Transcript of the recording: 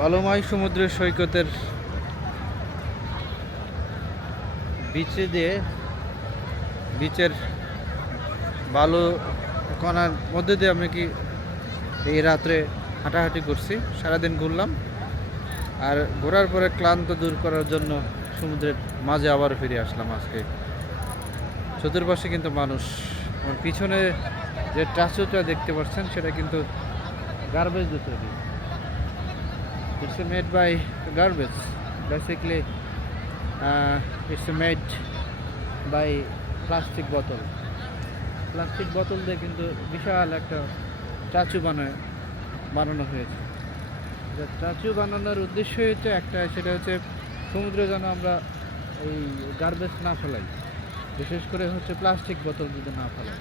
বালুময় সমুদ্র সৈকতের বিচে দিয়ে বিচের বালু কণার মধ্যে দিয়ে আমি কি এই রাত্রে হাঁটাহাঁটি করছি, সারাদিন ঘুরলাম। আর ঘোরার পরে ক্লান্ত দূর করার জন্য সমুদ্রের মাঝে আবার ফিরে আসলাম আজকে। চতুর্পাশে কিন্তু মানুষ। পিছনে যে ট্রাচুটা দেখতে পাচ্ছেন, সেটা কিন্তু গার্বেজ দিয়ে তৈরি। It's made by garbage basically it's made by plastic বোতল প্লাস্টিক বোতল দিয়ে কিন্তু বিশাল একটা স্ট্যাচু বানায়, বানানো হয়েছে। স্ট্যাচু বানানোর উদ্দেশ্য হচ্ছে একটা, সেটা হচ্ছে সমুদ্রে যেন আমরা এই গার্বেজ না ফেলাই। বিশেষ করে হচ্ছে প্লাস্টিক বোতল যদি না ফেলাই।